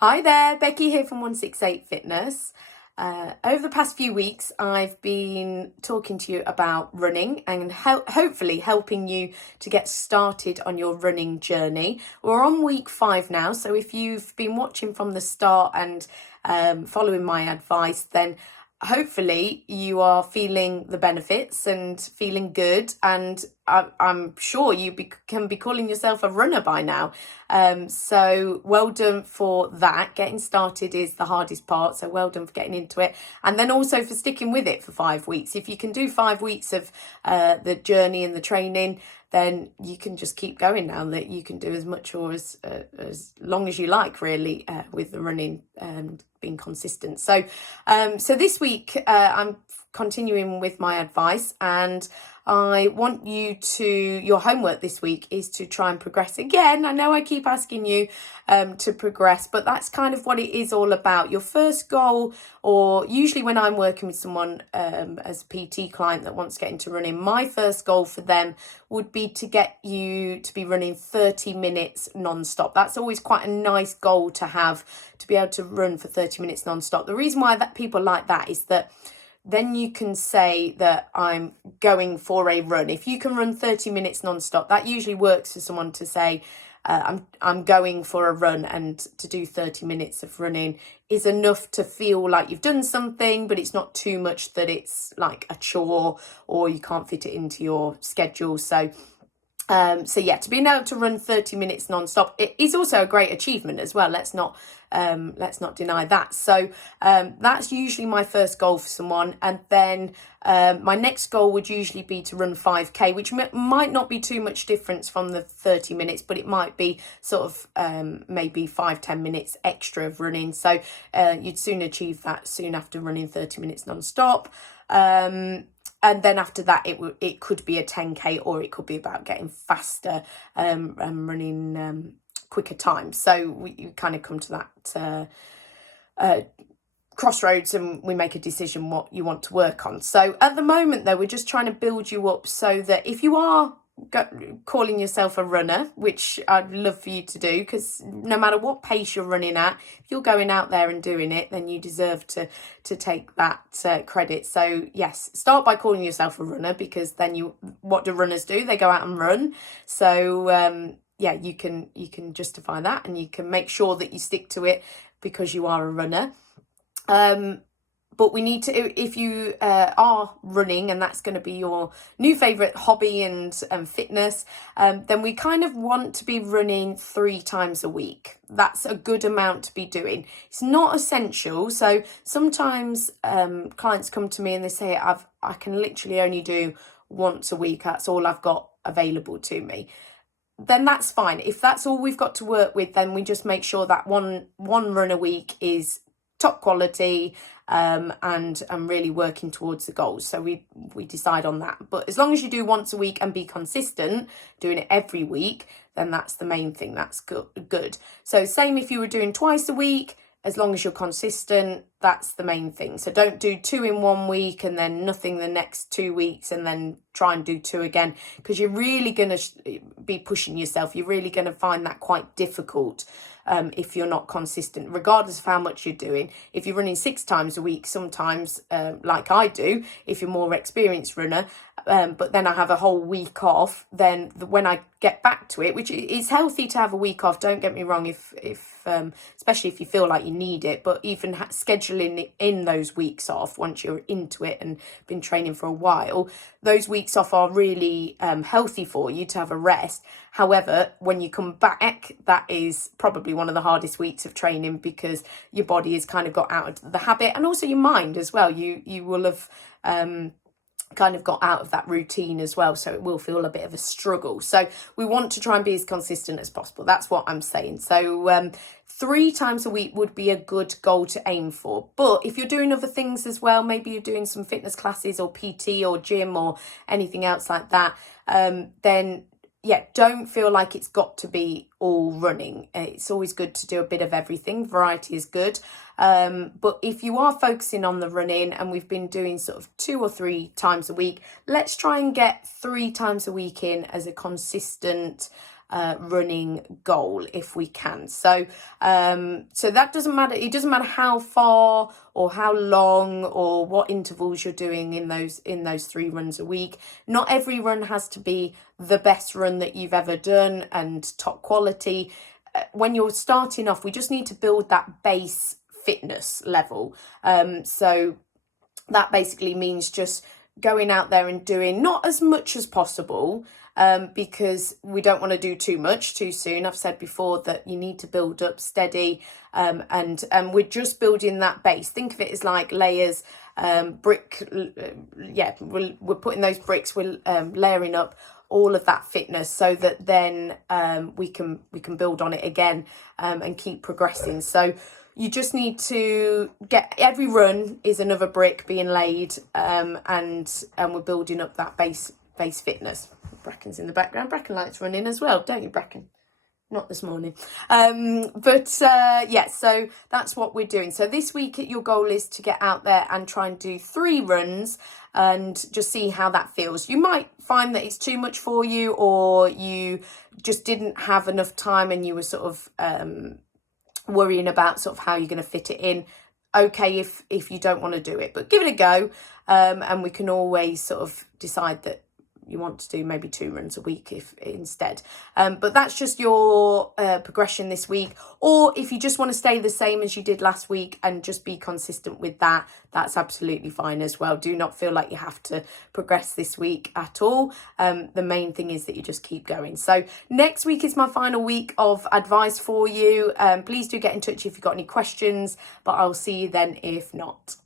Hi there, Becky here from 168 Fitness. Over the past few weeks, I've been talking to you about running and hopefully helping you to get started on your running journey. We're on week 5 now, so if you've been watching from the start and following my advice, then hopefully you are feeling the benefits and feeling good, and I'm sure you can be calling yourself a runner by now. So well done for that. Getting started is the hardest part, so well done for getting into it, and then also for sticking with it for 5 weeks. If you can do 5 weeks of the journey and the training, then you can just keep going now. That you can do as much or as long as you like, really, with the running and being consistent. So this week I'm continuing with my advice, and I want your homework this week is to try and progress again. I know I keep asking you to progress, but that's kind of what it is all about. Your first goal, or usually when I'm working with someone as a PT client that wants to get into running, my first goal for them would be to get you to be running 30 minutes non-stop. That's always quite a nice goal to have, to be able to run for 30 minutes non-stop. The reason why that people like that is that then you can say that I'm going for a run. If you can run 30 minutes non-stop, that usually works for someone to say, I'm going for a run, and to do 30 minutes of running is enough to feel like you've done something, but it's not too much that it's like a chore or you can't fit it into your schedule. So yeah, to be able to run 30 minutes non-stop, it is also a great achievement as well. Let's not deny that. So that's usually my first goal for someone, and then my next goal would usually be to run 5k, which might not be too much difference from the 30 minutes, but it might be sort of maybe 5-10 minutes extra of running. So you'd soon achieve that soon after running 30 minutes non-stop. And then after that, it could be a 10k, or it could be about getting faster and running quicker times. So you kind of come to that crossroads, and we make a decision what you want to work on. So at the moment, though, we're just trying to build you up so that if you are calling yourself a runner, which I'd love for you to do, because no matter what pace you're running at, if you're going out there and doing it, then you deserve to take that credit. So yes, start by calling yourself a runner, because then what do runners do? They go out and run. So yeah, you can justify that, and you can make sure that you stick to it because you are a runner. But we need to, if you are running and that's going to be your new favourite hobby and fitness, then we kind of want to be running 3 times a week. That's a good amount to be doing. It's not essential. So sometimes clients come to me and they say, I can literally only do once a week. That's all I've got available to me. Then that's fine. If that's all we've got to work with, then we just make sure that one run a week is top quality, and really working towards the goals. So we decide on that. But as long as you do once a week and be consistent, doing it every week, then that's the main thing. That's good. So same if you were doing twice a week, as long as you're consistent, that's the main thing. So don't do 2 in 1 week and then nothing the next 2 weeks, and then try and do 2 again, because you're really going to be pushing yourself. You're really going to find that quite difficult if you're not consistent, regardless of how much you're doing. If you're running 6 times a week, sometimes, like I do, if you're a more experienced runner, but then I have a whole week off, then when I get back to it, which is healthy to have a week off, don't get me wrong, if especially if you feel like you need it, but even scheduling in those weeks off, once you're into it and been training for a while, those weeks off are really healthy for you to have a rest. However, when you come back, that is probably one of the hardest weeks of training, because your body has kind of got out of the habit, and also your mind as well. You will have kind of got out of that routine as well, so it will feel a bit of a struggle. So we want to try and be as consistent as possible. That's what I'm saying. So 3 times a week would be a good goal to aim for. But if you're doing other things as well, maybe you're doing some fitness classes or PT or gym or anything else like that, then yeah, don't feel like it's got to be all running. It's always good to do a bit of everything. Variety is good. But if you are focusing on the running, and we've been doing sort of 2 or 3 times a week, let's try and get 3 times a week in as a consistent running goal if we can. So so that doesn't matter. It doesn't matter how far or how long or what intervals you're doing in those 3 runs a week. Not every run has to be the best run that you've ever done and top quality. When you're starting off, we just need to build that base fitness level. So that basically means just going out there and doing not as much as possible, because we don't want to do too much too soon. I've said before that you need to build up steady, and we're just building that base. Think of it as like layers, brick. We're putting those bricks. We're layering up all of that fitness so that then we can build on it again, and keep progressing. So you just need to get, every run is another brick being laid, and we're building up that base fitness. Bracken's in the background. Bracken likes running as well, don't you, Bracken? Not this morning. Yeah, so that's what we're doing. So this week your goal is to get out there and try and do 3 runs and just see how that feels. You might find that it's too much for you, or you just didn't have enough time and you were sort of worrying about sort of how you're going to fit it in. Okay, if you don't want to do it, but give it a go, and we can always sort of decide that you want to do maybe 2 runs a week if instead. But that's just your progression this week. Or if you just want to stay the same as you did last week and just be consistent with that, that's absolutely fine as well. Do not feel like you have to progress this week at all. The main thing is that you just keep going. So next week is my final week of advice for you. Please do get in touch if you've got any questions, but I'll see you then if not.